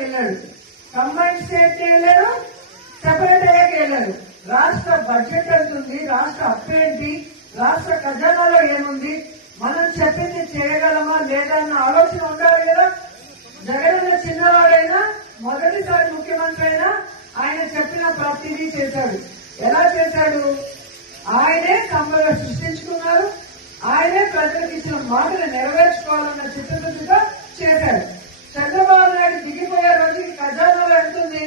వెళ్ళాడు, combine state వెళ్ళాడు, separate అయ్యాక వెళ్ళాడు. రాష్ట్ర బడ్జెట్ ఎంత ఉంది, రాష్ట్ర అప్పు ఏంటి, రాష్ట్ర ఖజానాలో ఏముంది, మనం చెప్పింది చేయగలమా లేదా అన్న ఆలోచన ఉండాలి కదా. జగన్ చిన్నవాడైనా మొదటిసారి ముఖ్యమంత్రి అయినా ఆయన చెప్పిన ప్రతిదీ చేశాడు. ఎలా చేశాడు? ఆయనే సంపద సృష్టించుకున్నారు, ఆయనే ప్రజలకు ఇచ్చిన మాటను నెరవేర్చుకోవాలన్న చిత్తశుద్ధితో చేశాడు. చంద్రబాబు నాయుడు దిగిపోయే రోజుకి ఖజానాలో ఎంతుంది?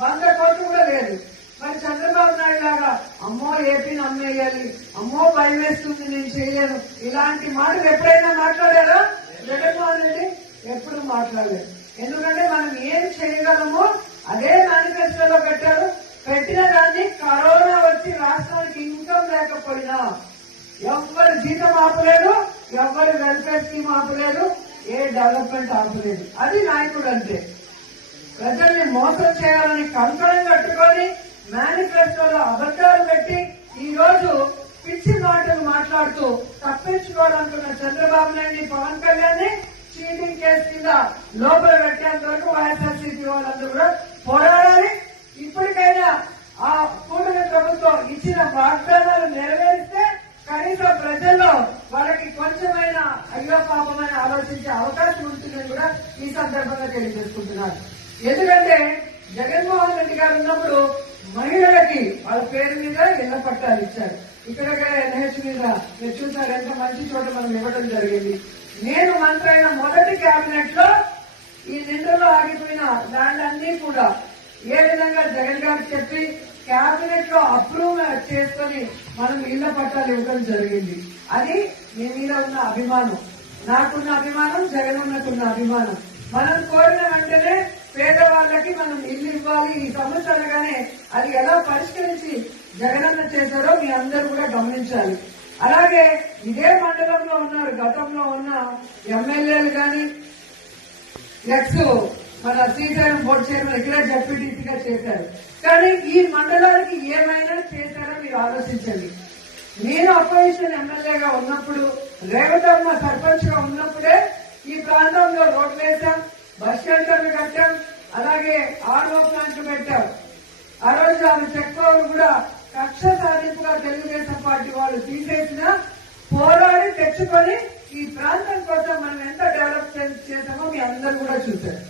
100 కోట్లు కూడా లేదు. మరి చంద్రబాబు నాయుడు లాగా అమ్మో ఏపీని అమ్మేయాలి, అమ్మో భయం వేస్తుంది, నేను చేయలేను, ఇలాంటి మాటలు ఎప్పుడైనా మాట్లాడారా? జగన్మోహన్ రెడ్డి ఎప్పుడు మాట్లాడలేదు. ఎందుకంటే మనం ఏం చేయగలమో అదే మేనిఫెస్టోలో పెట్టారు. పెట్టిన దాన్ని కరోనా వచ్చి రాష్ట్రానికి ఇన్కమ్ లేకపోయినా ఎవ్వరు జీతం ఆపలేదు, ఎవ్వరు వెల్ఫేర్ స్కీమ్ ఆపలేదు, ఏ డెవలప్మెంట్ ఆపలేదు. అది నాయకుడు అంటే. ప్రజల్ని మోసం చేయాలని కంకణం కట్టుకొని మేనిఫెస్టోలో అబద్దాలు పెట్టి ఈ రోజు పిచ్చి మాటలు మాట్లాడుతూ తప్పించుకోవాలనుకున్న చంద్రబాబు నాయుడిని, పవన్ కళ్యాణ్ ని చీటింగ్ కేసు కింద లోపల పెట్టేంత వరకు వైఎస్ఆర్సీపీ వాళ్ళందరూ కూడా పోరాడాలి. ఇప్పటికైనా ఆ కూటమి ప్రభుత్వం ఇచ్చిన వాగ్దానాలు నెరవేరిస్తే కనీసం ప్రజల్లో వాళ్ళకి కొంచెమైనా అయ్యో పాపమైన ఆలోచించే అవకాశం ఉంటుందని కూడా ఈ సందర్భంగా తెలియజేసుకుంటున్నారు. ఎందుకంటే జగన్మోహన్ రెడ్డి గారు ఉన్నప్పుడు మహిళలకి వాళ్ళ పేరు మీద ఇళ్ల పట్టాలు ఇచ్చారు. ఇక్కడ ఎన్హెచ్ మీద మీరు చూసారు, ఎంత మంచి చోట మనం ఇవ్వడం జరిగింది. నేను మంత్రి అయిన మొదటి కేబినెట్ లో ఈ నిండులో ఆగిపోయిన ల్యాండ్ అన్ని కూడా ఏ విధంగా జగన్ గారు చెప్పి కేబినెట్ లో అప్రూవ్ చేసుకుని మనం ఇళ్ల పట్టాలు ఇవ్వడం జరిగింది. అది మీ మీద ఉన్న అభిమానం, నాకున్న అభిమానం, జగన్ ఉన్నకున్న అభిమానం. మనం కోరిన వెంటనే పేదవాళ్ళకి మనం ఇల్లు ఇవ్వాలి. ఈ సమస్య అనగానే అది ఎలా పరిష్కరించి జగనన్న చేశారో మీ అందరూ కూడా గమనించాలి. అలాగే ఇదే మండలంలో ఉన్నారు, గతంలో ఉన్న ఎమ్మెల్యేలు గాని, ఎక్స్ మన శ్రీశైలం బోర్డు చైర్మన్ ఇక్కడే జడ్పీటీసీగా చేశారు. కానీ ఈ మండలానికి ఏమైనా చేశారో మీరు ఆలోచించండి. నేను అపోజిషన్ ఎమ్మెల్యేగా ఉన్నప్పుడు, రేవతమ్మ సర్పంచ్ గా ఉన్నప్పుడే ఈ ప్రాంతంలో రోడ్లు వేశాం, బస్ షెల్టర్లు కట్టాం, అలాగే ఆర్ఓ ప్లాంట్లు పెట్టాం. ఆ రోజు ఆమె చెక్కోలు కూడా కక్ష సాధింపుగా తెలుగుదేశం పార్టీ వాళ్ళు తీసేసిన పోరాడి తెచ్చుకొని ఈ ప్రాంతం కోసం మనం ఎంత డెవలప్ చేసామో మీ అందరూ కూడా చూశారు.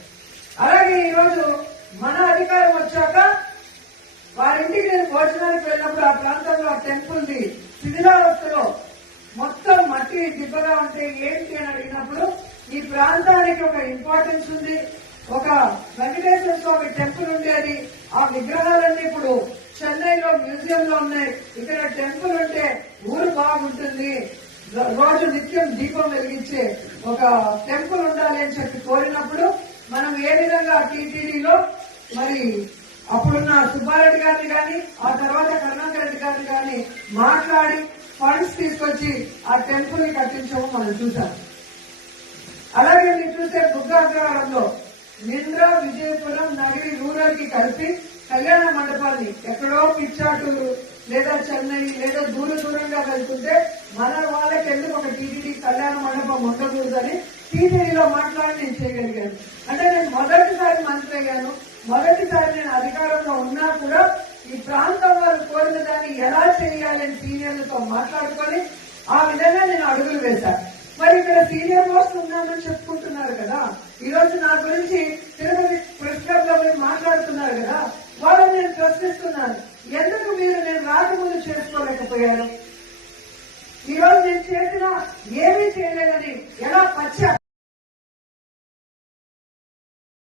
అలాగే ఈ రోజు మన అధికారం వచ్చాక వారింటికి నేను భోజనానికి వెళ్ళినప్పుడు ఆ ప్రాంతంలో ఆ టెంపుల్ ది శిథిలావస్థలో మొత్తం మట్టి దిబ్బగా ఉంటే ఏంటి అని అడిగినప్పుడు ఈ ప్రాంతానికి ఒక ఇంపార్టెన్స్ ఉంది, ఒక వెంకటేశ్వర స్వామి టెంపుల్ ఉండేది, ఆ విగ్రహాలన్నీ ఇప్పుడు చెన్నైలో మ్యూజియం లో ఉన్నాయి, ఇక్కడ టెంపుల్ ఉంటే ఊరు బాగుంటుంది, రోజు నిత్యం దీపం వెలిగించే ఒక టెంపుల్ ఉండాలి అని చెప్పి కోరినప్పుడు మనం ఏ విధంగా టీటీడీలో మరి అప్పుడున్న సుబ్బారెడ్డి గారిని కానీ ఆ తర్వాత కరుణాకర్ రెడ్డి గారిని కానీ మాట్లాడి ఫండ్స్ తీసుకొచ్చి ఆ టెంపుల్ ని కట్టించామో మనం చూసాం. అలాగే మీరు చూస్తే బుగ్గాగ్రహారంలో నింద్ర, విజయపురం, నగరి రూరల్ కి కలిపి కళ్యాణ మండపాన్ని ఎక్కడో పిచ్చాటూరు లేదా చెన్నై లేదా దూరంగా వెళ్తుంటే మన వాళ్ళకి ఎందుకు ఒక టీటీడీ కళ్యాణ మండపం ఉండకూడదని టీటీడీలో మాట్లాడి నేను చేయగలిగాను. అంటే నేను మొదటిసారి మంత్రి అయ్యాను, మొదటిసారి నేను అధికారంలో ఉన్నా కూడా ఈ ప్రాంతం వారు కోరిన దాన్ని ఎలా చేయాలని సీనియర్లతో మాట్లాడుకొని ఆ విధంగా నేను అడుగులు వేశాను. మరి ఇక్కడ సీనియర్ మోస్ట్ ఉన్నామని చెప్పుకుంటున్నారు కదా, ఈ రోజు నా గురించి తిరుపతి ప్రెస్ క్లబ్ లో మీరు మాట్లాడుతున్నారు కదా, వాళ్ళని నేను ప్రశ్నిస్తున్నాను. ఎందుకు మీరు నేను రాకముందు చేసుకోలేకపోయాను? ఈ రోజు నేను చేసిన ఏమీ చేయలేదని ఎలా పచ్చి